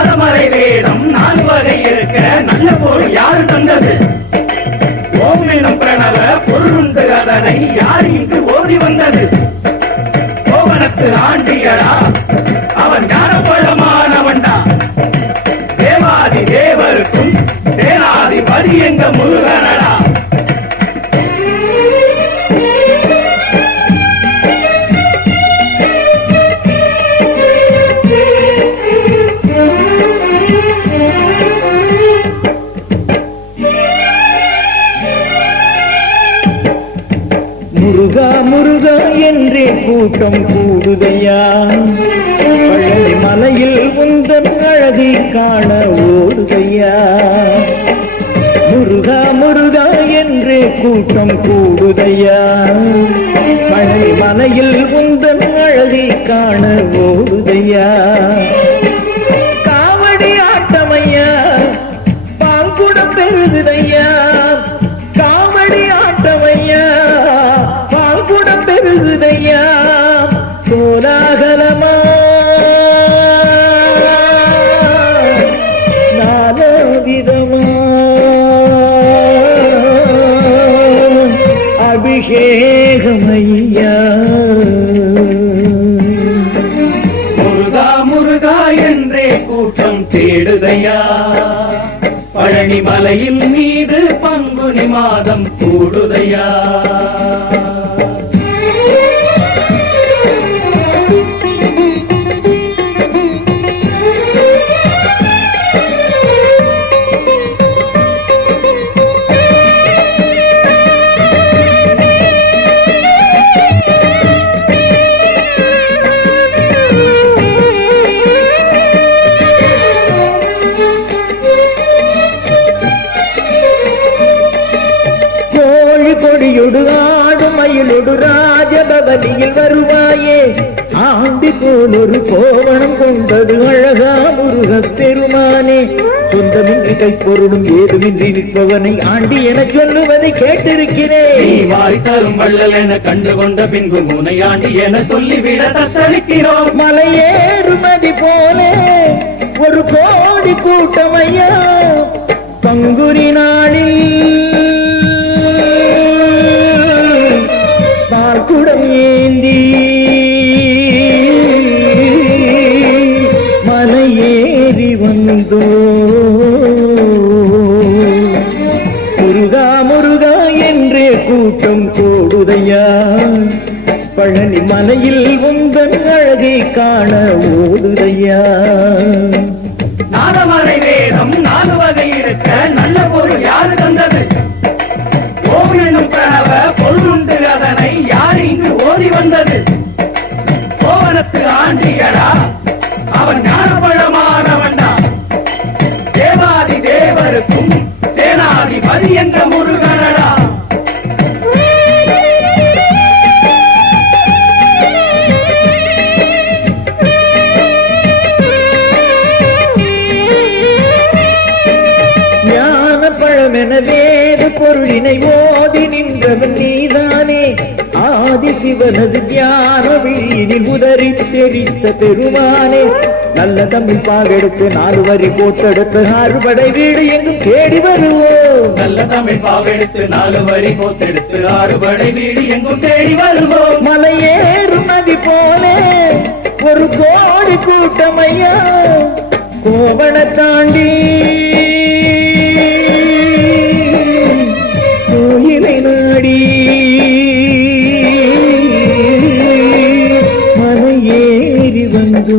நாதமறை வேதம் 4 வகை இருக்க நல்ல பொருள் யாரு தந்தது? ஓம் எனும் பிரணவ பொருளுண்டு அதனை யார் இங்கு ஓதி வந்தது? கோவணத்து ஆண்டியடா அவன் ஞானப்பழமானவன்டா. தேவாதி தேவருக்கும் சேனாதிபதி எங்க முருகனடா. முருகா முருகா என்றே கூட்டம் கூடுதையா, பழனி மலையில் உந்தன் அழகை காண ஓடுதையா. முருகா முருகா என்றே கூட்டம் கூடுதையா, பழனி மலையில் உந்தன் அழகை காண ஓடுதையா. காவடி ஆட்டமையா பாங்குடம் பெருகுதையா, காவடி ஆட்டமையா பாங்குடம் பெருகுதையா. கோலாகலமா நாலவிதமா அபிஷேகமையா. முருகா முருகா என்றே கூட்டம் தேடுதையா, பழனி மலையில் மீது பங்குனி மாதம் கூடுதையா. கொடியொடு ஆடும் மயிலொடு ராஜபவனியில் வருவாயே, ஆண்டி போல் ஒரு கோவணம் கொண்டது அழகா முருகப் பெருமானே. சொந்தமின்றி கைப்பொருளும் ஏதுமின்றி நிற்பவனை ஆண்டி என சொல்லுவதை கேட்டிருக்கிறேன். நீ வாய் தரும் வள்ளல் என கண்டுகொண்ட பின்பு முனை ஆண்டி என சொல்லிவிட தத்தளிக்கிறோம். மலையேறுமதி போலே ஒரு கோடி கூட்டமையா, பங்குனி நாளில் பால்குடம் ஏந்தி மலையேறி வந்தோ. முருகா முருகா என்றே கூட்டம் கூடுதையா, பழனி மலையில் உந்தன் அழகை காண ஓடுதையா. நாதமறை வேதம் 4 வகை இருக்க நல்ல பொருள் யாரு தந்தது? ஓம் எனும் பிரணவ பொருளுண்டு அதனை யார் இங்கு ஓதி வந்தது? கோவணத்து ஆண்டியடா அவன் ஞானப்பழமானவன்டா. தேவாதி தேவருக்கும் சேனாதிபதி என்ற முருகனடா. ஞானப்பழமென வேத பொருளினை ஓதி நின்றவன் நீதானே. ஆதி சிவனது தியான வீணில் உதறி தெரித்த பெருமானே. நல்ல தமிழ் பாவெடுத்து 4 வரி போட்டெடுத்து 6 படை வீடு எங்கும் தேடி வருவோம். நல்ல தமிழ் பாவெடுத்து 4 வரி கோத்தெடுத்து 6 படை வீடு எங்கும் தேடி வருவோம். மலையேறும் நதி போலே ஒரு கோடி கூட்டமையா, கோவண தாண்டி கோயிலை நாடி மலையேறி வந்து.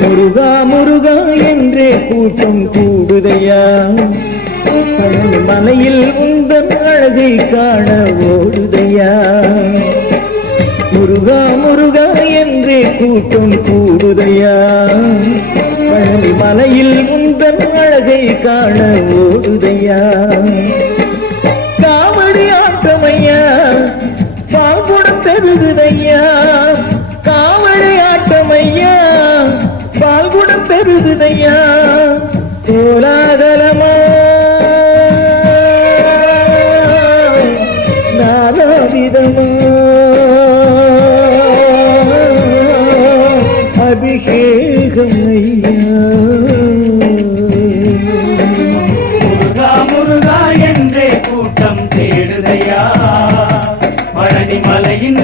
முருகா முருகா என்றே கூட்டம் கூடுதையா, பழனி மலையில் உந்தன் அழகை காண ஓடுதையா. முருகா முருகா என்றே கூட்டம் கூடுதையா, பழனி மலையில் உந்தன் அழகை காண ஓடுதையா. காவடி ஆட்டமையா பாங்குடம் பெருகுதையா, காவடி ஆட்டமையா பால்குடம் பெருகுதையா. கோலாகலமா நாலாவிதமா அபிஷேகம் ஐயா. முருகா முருகா என்றே கூட்டம் தேடுதையா, பழனி மலையின்